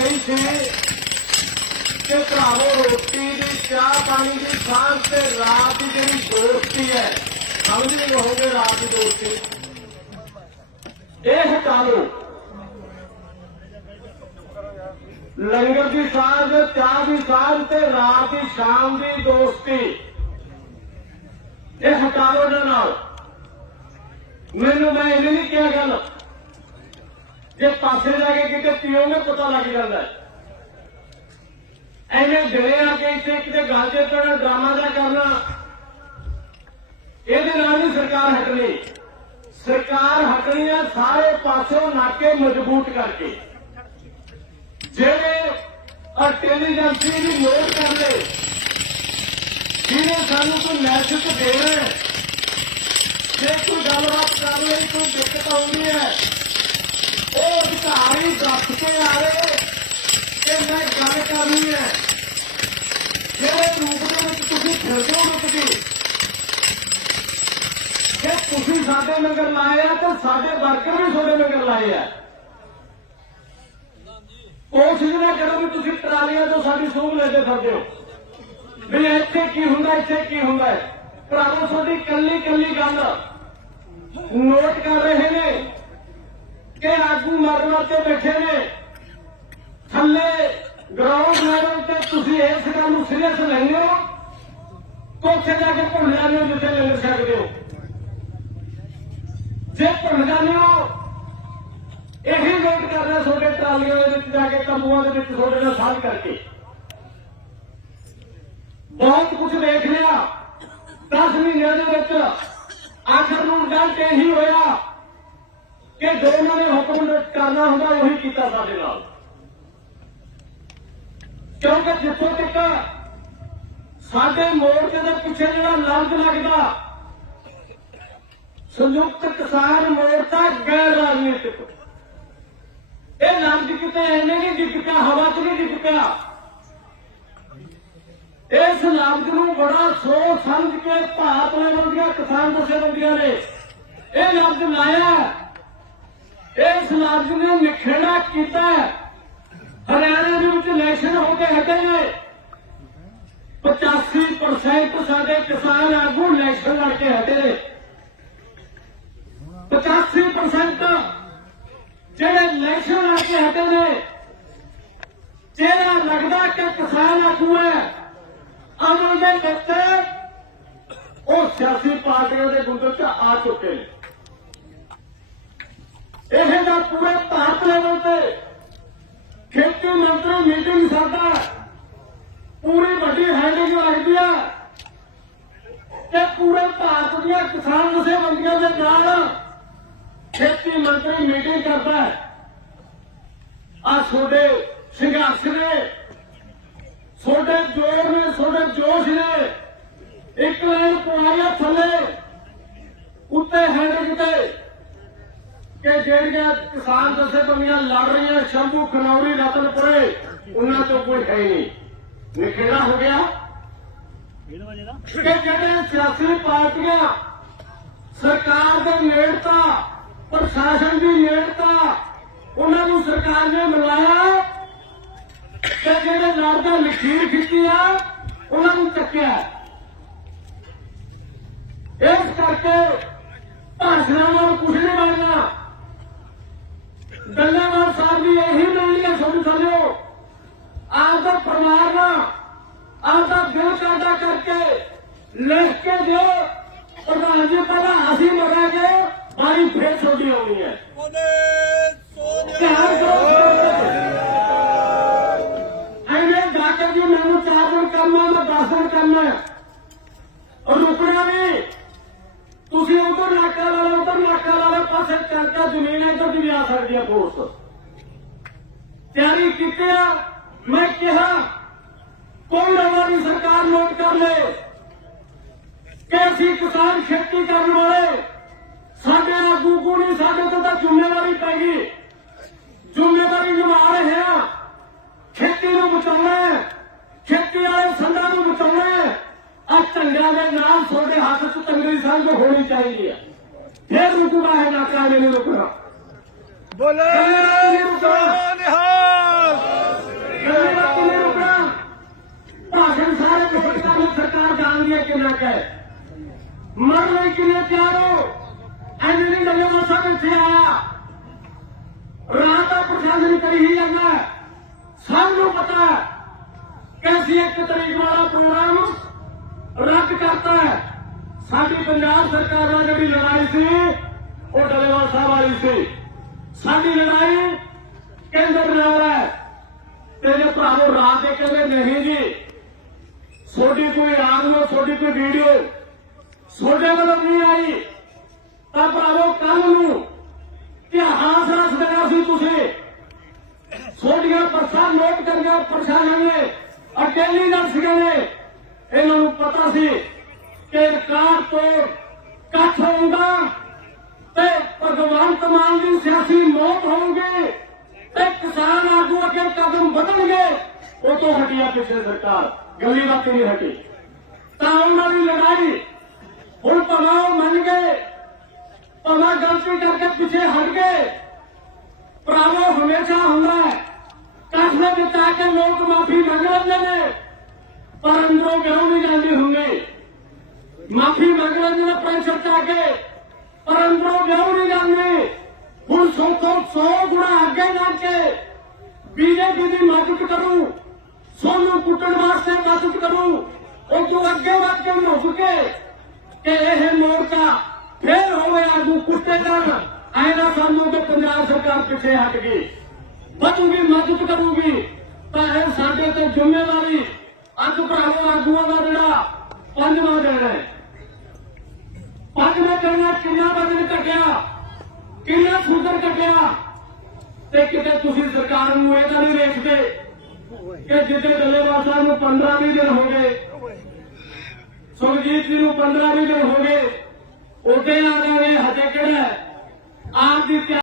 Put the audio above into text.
ਗਈ ਸੀ ਕਿ ਭਰਾਵੋ, ਰੋਟੀ ਦੀ, ਚਾਹ ਪਾਣੀ ਦੀ ਸਾਂਝ ਤੇ ਰਾਤ ਦੀ ਜਿਹੜੀ ਦੋਸਤੀ ਹੈ, ਸਮਝ ਨਹੀਂ ਹੋਗੇ ਰਾਤ ਦੀ ਦੋਸਤੀ। ਇਹ ਹਟਾ ਲੰਗਰ ਦੀ ਸਾਂਝ, ਚਾਹ ਦੀ ਸਾਂਝ ਤੇ ਰਾਤ ਦੀ ਸ਼ਾਮ ਦੀ ਦੋਸਤੀ। ਇਹ ਹਟਾ ਲਓ ਨਾਲ। ਮੈਨੂੰ ਮੈਂ ਇਹ ਨਹੀਂ ਕਿਹਾ ਗੱਲ। ਜੇ ਪਾਸੇ ਜਾ ਕੇ ਕਿਤੇ ਪੀਓਗੇ ਪਤਾ ਲੱਗ ਜਾਂਦਾ ਐਵੇਂ ਦਿਨੇ ਆ ਕੇ ਇੱਥੇ ਕਿਤੇ ਗਾਜੇ ਤੋਂ ਡਰਾਮਾ ਦਾ ਕਰਨਾ। ਇਹਦੇ ਨਾਲ ਨਹੀਂ ਸਰਕਾਰ ਹਟਣੀ। ਸਰਕਾਰ ਹਟਣੀ ਹੈ ਸਾਰੇ ਪਾਸੋਂ ਨਾਕੇ ਮਜ਼ਬੂਤ ਕਰਕੇ। ਜਿਹੜੇ ਇੰਟੈਲੀਜੈਂਸੀ ਦੀ ਲੋੜ ਕਰਦੇ, ਜਿਹਨੇ ਸਾਨੂੰ ਕੋਈ ਮੈਸੇਜ ਦੇਣਾ ਜੇ ਕੋਈ ਗੱਲਬਾਤ ਕਰ ਲਈ ਕੋਈ ਦਿੱਕਤ ਆਉਂਦੀ ਹੈ ਉਹ ਅਧਿਕਾਰੀ ਦੱਸ ਕੇ ਆਵੇ ਕਿ ਮੈਂ ਗੱਲ ਕਰਨੀ ਹੈ। ਜਿਹੜੇ ਰੂਪ ਦੇ ਵਿੱਚ ਤੁਸੀਂ ਫਿਰਦੇ ਹੋ ਰੁਕ ਜੀ ਤੁਸੀਂ ਸਾਡੇ ਲੰਗਰ ਲਾਏ ਆ ਤੇ ਸਾਡੇ ਵਰਕਰ ਵੀ ਤੁਹਾਡੇ ਲੰਗਰ ਲਾਏ ਆ। ਕੋਸ਼ਿਸ਼ ਨਾ ਕਰੋ ਵੀ ਤੁਸੀਂ ਟਰਾਲੀਆਂ ਤੋਂ ਸਾਡੀ ਸੂਹ ਲੈ ਕੇ ਫਿਰਦੇ ਹੋ। ਵੀ ਇੱਥੇ ਕੀ ਹੁੰਦਾ, ਇੱਥੇ ਕੀ ਹੁੰਦਾ ਹੈ? ਭਰਾਵੋ, ਤੁਹਾਡੀ ਕੱਲੀ ਕੱਲੀ ਗੱਲ ਨੋਟ ਕਰ ਰਹੇ ਨੇ। ਕਿ ਆਗੂ ਮਰਨ ਵਾਸਤੇ ਬੈਠੇ ਨੇ। ਥੱਲੇ ਗਰਾਊਂਡ ਲੈਵਲ ਤੇ ਤੁਸੀਂ ਇਸ ਗੱਲ ਨੂੰ ਸੀਰੀਅਸ ਲੈਂਦੇ ਹੋ। ਕੋਥੇ ਜਾ ਕੇ ਭੁੱਲ ਜਾਂਦੇ ਹੋ ਜਿੱਥੇ ਲੈ ਸਕਦੇ ਹੋ। ਜੇ ਭੁੱਲ ਜਾਂਦੇ ਹੋ, ਇਹੀ ਵੇਟ ਕਰ ਰਿਹਾ ਤੁਹਾਡੇ ਟਰਾਲੀਆਂ ਦੇ ਵਿੱਚ ਜਾ ਕੇ, ਤੰਬੂਆਂ ਦੇ ਵਿੱਚ ਤੁਹਾਡੇ ਨਾਲ ਸਾਂਝ ਕਰਕੇ। ਬਹੁਤ ਕੁਝ ਦੇਖ ਲਿਆ। 10 ਮਹੀਨਿਆਂ ਦੇ ਵਿੱਚ ਆਖਰ ਨੂੰ ਰਿਜ਼ਲਟ ਹੀ ਹੋਇਆ। ਕਿ ਜੋ ਉਹਨਾਂ ਨੇ ਹੁਕਮ ਕਰਨਾ ਹੁੰਦਾ, ਉਹੀ ਕੀਤਾ ਸਾਡੇ ਨਾਲ। ਕਿਉਂਕਿ ਜਿੱਥੋਂ ਤੱਕ ਸਾਡੇ ਮੋਰਚੇ ਦੇ ਪਿੱਛੇ ਜਿਹੜਾ ਲੰਗ ਲੱਗਦਾ, ਸੰਯੁਕਤ ਕਿਸਾਨ ਮੋਰਚਾ ਗੈਰ ਰਾਜਨੀਤਿਕ। ਇਹ ਲੰਗ ਕਿਤੇ ਐਵੇਂ ਨਹੀਂ ਡਿੱਗ ਹਵਾ 'ਚ ਨਹੀਂ ਡਿੱਗ ਪਿਆ। ਇਸ ਲੰਗ ਨੂੰ ਬੜਾ ਸੋਚ ਸਮਝ ਕੇ ਭਾਰਤ ਲੈਵਲ ਦੀਆਂ ਕਿਸਾਨ ਜਥੇਬੰਦੀਆਂ ਨੇ। ਇਹ ਲੰਗ ਲਾਇਆ। ਇਸ ਲੰਗ ਨੂੰ ਨਿਖੇੜਾ ਕੀਤਾ ਹਰਿਆਣਾ ਦੇ ਵਿੱਚ ਇਲੈਕਸ਼ਨ ਹੋ ਕੇ ਹਟੇ ਨੇ। 85% ਸਾਡੇ ਕਿਸਾਨ ਆਗੂ ਇਲੈਕਸ਼ਨ ਲੜ ਕੇ ਹਟੇ ਨੇ। 85% ਜਿਹੜੇ ਇਲੈਕਸ਼ਨ ਲੜ ਕੇ ਹਟੇ ਨੇ ਜਿਹੜਾ ਲੱਗਦਾ ਕਿ ਕਿਸਾਨ ਆਗੂ ਹੈ। ਅਮਲ ਦੇ ਵਿੱਚ ਉਹ ਸਿਆਸੀ ਪਾਰਟੀਆਂ ਦੇ ਗੁੰਦਰ ਚ ਆ ਚੁੱਕੇ ਨੇ। ਪੂਰੇ ਭਾਰਤ ਲੈਵਲ ਤੇ ਖੇਤੀ ਮੰਤਰੀ ਮੀਟਿੰਗ ਸਾਡਾ ਪੂਰੀ ਵੱਡੀ ਹੈਡਿੰਗ ਰੱਖਦੀ ਆ ਕਿ ਪੂਰੇ ਭਾਰਤ ਦੀਆਂ ਕਿਸਾਨ ਜਥੇਬੰਦੀਆਂ ਦੇ ਨਾਲ ਖੇਤੀ ਮੰਤਰੀ ਮੀਟਿੰਗ ਕਰਦਾ ਹੈ। ਆ ਤੁਹਾਡੇ ਸੰਘਰਸ਼ ਨੇ, ਤੁਹਾਡੇ ਜੋਰ ਨੇ, ਤੁਹਾਡੇ ਜੋਸ਼ ਨੇ ਇੱਕ ਲਾਈਨ ਪੁਆਰਿਆ ਥੱਲੇ ਉੱਤੇ ਹੈਡਿੰਗ ਤੇ ਕਿ ਜਿਹੜੀਆਂ ਕਿਸਾਨ ਜਥੇਬੰਦੀਆਂ ਲੜ ਰਹੀਆਂ, ਸ਼ੰਭੂ, ਖਨੌਰੀ, ਰਤਨਪੁਰੇ, ਉਹਨਾਂ ਤੋਂ ਕੋਈ ਹੈ ਨਹੀਂ। ਨਿਖੇੜਾ ਹੋ ਗਿਆ? ਕਿ ਜਿਹੜੇ ਸਿਆਸੀ ਪਾਰਟੀਆਂ, ਸਰਕਾਰ ਦੇ ਨੇੜਤਾ, ਪ੍ਰਸ਼ਾਸਨ ਦੀ ਨੇੜਤਾ, ਉਹਨਾਂ ਨੂੰ ਸਰਕਾਰ ਨੇ ਮਿਲਾਇਆ ਤੇ ਜਿਹੜੇ ਲੜਦੇ ਲਖੀਰ ਖਿੱਚੀ ਆ, ਉਹਨਾਂ ਨੂੰ ਚੱਕਿਆ ਇਸ ਕਰਕੇ ਭਾਸ਼ਣਾਂ ਨਾਲ ਕੁਝ ਨਹੀਂ ਬਣਨਾ। ਗੱਲਾਂਵਾਲ ਸਾਹਿਬ ਦੀ ਇਹੀ ਮਿਲਣੀ ਹੈ ਤੁਹਾਨੂੰ ਸਮਝੋ ਆਪ ਦਾ ਪਰਿਵਾਰ ਨਾ ਆਪ ਦਾ ਦਿਲ ਕਰਦਾ ਕਰਕੇ ਲਿਖ ਕੇ ਦਿਓ। ਪ੍ਰਧਾਨ ਜੀ ਪਹਿਲਾਂ ਅਸੀਂ ਮਰਾਂਗੇ ਬਾਰੀ ਫੇਰ ਛੋਟੀ ਆਉਣੀ ਹੈ। ਜਾ ਕੇ ਜੀ ਮੈਨੂੰ ਚਾਰ ਦਿਨ ਕਰਨਾ ਮੈਂ 10 ਦਿਨ ਕਰਨਾ ਨਾਕਾ ਲਾ ਲਓ ਪਾਸੇ ਚਾਚਾ ਜ਼ਮੀਨ ਇੱਧਰ ਦੀ ਵੀ ਆ ਸਕਦੀ ਹੈ ਫੋਰਸ ਤਿਆਰੀ ਕੀਤੀ ਆ? ਮੈਂ ਕਿਹਾ, ਕੋਈ ਰਵਾਨੀ ਸਰਕਾਰ ਨੋਟ ਕਰ ਲੈ। ਕਿ ਅਸੀਂ ਕਿਸਾਨ ਖੇਤੀ ਕਰਨ ਵਾਲੇ, ਸਾਡੇ ਆਗੂ ਕੋ ਸਾਡੇ ਤੋਂ ਤਾਂ ਜ਼ਿੰਮੇਵਾਰੀ ਪੈ ਗਈ। ਜ਼ਿੰਮੇਵਾਰੀ ਨਿਭਾ ਰਹੇ ਹਾਂ ਖੇਤੀ ਨੂੰ ਬਚਾਉਣਾ ਖੇਤੀ ਵਾਲੇ ਸੰਦਾਂ ਨੂੰ ਬਚਾਉਣਾ ਹੈ। ਆ ਝੰਡਿਆਂ ਦੇ ਨਾਲ ਤੁਹਾਡੇ ਹੱਥ 'ਚ ਤੰਗੜੀ ਸੰਗ ਹੋਣੀ ਚਾਹੀਦੀ ਹੈ ਫੇਰ ਰੁਕਣਾ ਹੈ ਨਾ ਕਾਲੇ ਨਹੀਂ ਰੁਕਣਾ। ਬੋਲੇ ਨਿਹਾਲ ਨਹੀਂ ਰੁਕਣਾ। ਭਾਸ਼ਣ ਸਾਰੇ ਲੋਕਾਂ ਨੂੰ ਸਰਕਾਰ ਜਾਣਦੀ ਹੈ ਕਿੰਨਾ ਕਹੇ ਮਰ ਲਈ ਕਿੰਨੇ ਪਿਆਰੋ ਐਂਜਨੀ ਨਵੇਂ ਸਾਹਿਬ ਇੱਥੇ ਆਇਆ। ਰਾਤ ਦਾ ਪ੍ਰਸ਼ਾਸਨ ਕਰੀ ਹੀ ਜਾਂਦਾ ਸਭ ਨੂੰ ਪਤਾ ਹੈ ਕਿ ਅਸੀਂ ਇੱਕ ਤਰੀਕ ਵਾਲਾ ਪ੍ਰੋਗਰਾਮ ਰੱਦ ਕਰਤਾ ਹੈ। ਸਾਡੀ ਪੰਜਾਬ ਸਰਕਾਰ ਨਾਲ ਜਿਹੜੀ ਲੜਾਈ ਸੀ ਡਲੇਵਾਲ ਸੀ ਸਾਡੀ ਲੜਾਈ ਕੇਂਦਰ ਨਾਲ ਹੈ। ਤੇਰੇ ਭਰਾਵੋ ਰਾਤ ਦੇ ਕਹਿੰਦੇ ਨਹੀਂ ਜੀ। ਛੋਟੀ ਕੋਈ ਆਦਮੋ ਛੋਟੀ ਕੋਈ ਵੀਡੀਓ। ਛੋਟੇ ਵੱਲੋਂ ਨਹੀਂ ਆਈ। ਤਾਂ ਭਰਾਵੋ ਕੱਲ ਨੂੰ ਇਤਿਹਾਸ ਰਚ ਦੇਣਾ ਸੀ ਤੁਸੀਂ। ਛੋਟੀਆਂ ਪਰਸਾਂ ਨੋਟ ਕਰੀਆਂ ਪ੍ਰਸ਼ਾਸਨ ਨੇ, ਅਕੇਲੀ ਨਾਲ ਸੀਗੇ ਇਹਨਾਂ ਨੂੰ ਪਤਾ ਸੀ ਕਿ ਕਾਰ ਤੋਂ ਕੱਠ ਹੋਊਗਾ ਤੇ ਭਗਵੰਤ ਮਾਨ ਦੀ ਸਿਆਸੀ ਮੌਤ ਹੋਊਗੀ ਤੇ ਕਿਸਾਨ ਆਗੂ ਅੱਗੇ ਕਦਮ ਵਧਣਗੇ, ਉਹ ਤੋਂ ਹਟਿਆ ਪਿਛਲੇ ਸਰਕਾਰ, ਗੱਲੀ ਬਾਤ ਨਹੀਂ ਹਟੀ। ਤਾਂ ਉਹਨਾਂ ਦੀ ਲੜਾਈ ਹੁਣ ਭਾਵੇਂ ਮੰਨ ਗਏ ਭਾਵੇਂ ਗਲਤੀ ਕਰਕੇ ਪਿੱਛੇ ਹਟ ਗਏ। ਭਰਾਵੋ, ਹਮੇਸ਼ਾ ਹੁੰਦਾ ਹੈ ਕੱਠ ਕੇ ਲੋਕ ਮਾਫੀ ਮੰਗ ਲੈਂਦੇ ਨੇ, ਪਰ ਅੰਦਰੋਂ ਕਿਉਂ ਨਹੀਂ ਜਾਂਦੇ ਹੁੰਦੇ। ਮਾਫੀ ਮੰਗ ਲੈਂਦੇ ਨੇ ਪ੍ਰੈਸ਼ਰ ਚ ਕੇ ਪਰ ਅੰਦਰੋਂ ਕਿਉਂ ਨਹੀਂ ਜਾਂਦੀ। ਹੁਣ ਸੌਥੋਂ 100 ਗੁਣਾ ਅੱਗੇ ਜਾ ਕੇ ਬੀਜੇਪੀ ਦੀ ਮਦਦ ਕਰੂ, ਸੋਨੂੰ ਕੁੱਟਣ ਵਾਸਤੇ ਮਦਦ ਕਰੂ ਉਹ ਤੋਂ ਅੱਗੇ ਵੱਧ ਕੇ ਹੋ ਕੇ ਕਿ ਇਹ ਮੋਰਚਾ ਫੇਰ ਹੋਵੇ ਆਗੂ ਕੁੱਟੇ ਜਾਣ। ਐ ਨਾ ਸਾਨੂੰ ਕਿ ਪੰਜਾਬ ਸਰਕਾਰ ਪਿੱਛੇ ਹਟ ਗਈ। ਬਚੂਗੀ ਮਦਦ ਕਰੂਗੀ, ਤਾਂ ਇਹ ਸਾਡੇ ਤੇ ਜ਼ਿੰਮੇਵਾਰੀ ਅੱਜ ਭਰਾਵੋ ਆਗੂਆਂ ਦਾ ਜਿਹੜਾ ਪੰਜਵਾਂ ਦਿਨ ਹੈ। ਪੰਜਵਾਂ ਦਿਨ ਨਾਲ ਕਿੰਨਾ ਵਜਨ ਕੱਟਿਆ ਕਿੰਨਾ ਸੁਧਰ ਕੱਟਿਆ ਤੇ ਕਿਤੇ ਤੁਸੀਂ ਸਰਕਾਰ ਨੂੰ ਇਹ ਤਾਂ ਨਹੀਂ ਵੇਖਦੇ ਕਿ ਜਿੱਦੇ ਡੱਲੇਵਾਲ ਸਾਹਿਬ ਨੂੰ 15 20 ਦਿਨ ਹੋ ਗਏ, ਸੁਖਜੀਤ ਜੀ ਨੂੰ 15 20 ਦਿਨ ਹੋ ਗਏ, ਉਹਦੇ ਆ ਗਏ ਹਜੇ ਕਿਹੜਾ ਆਪ ਦੀ ਤਿਆਰੀ